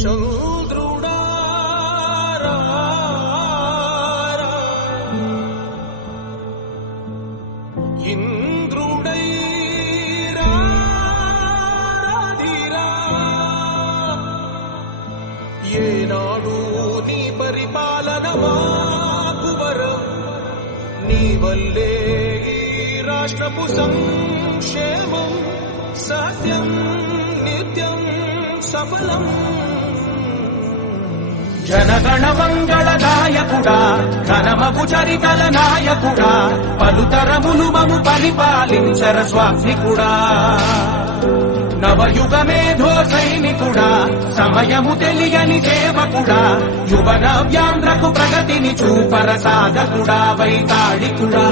చంద్రుడారా ఇంద్రుడై రాధిరా ఏనాడు నీ పరిపాలన మాకు వరం నీ వల్లే ఈ రాష్ట్రపు సంక్షేమం సత్యం నిత్యం సఫలం జనగణ మంగళ నాయకుడా ఘనమగు చరితల నాయకుడా పలుతరములు మము పరిపాలించర స్వామికుడా నవయుగ మేధో సైనికుడా సమయము తెలియని సేవకుడా యువన వ్యాంధ్రకు ప్రగతిని చూపర సాధకుడా వైతాళికుడా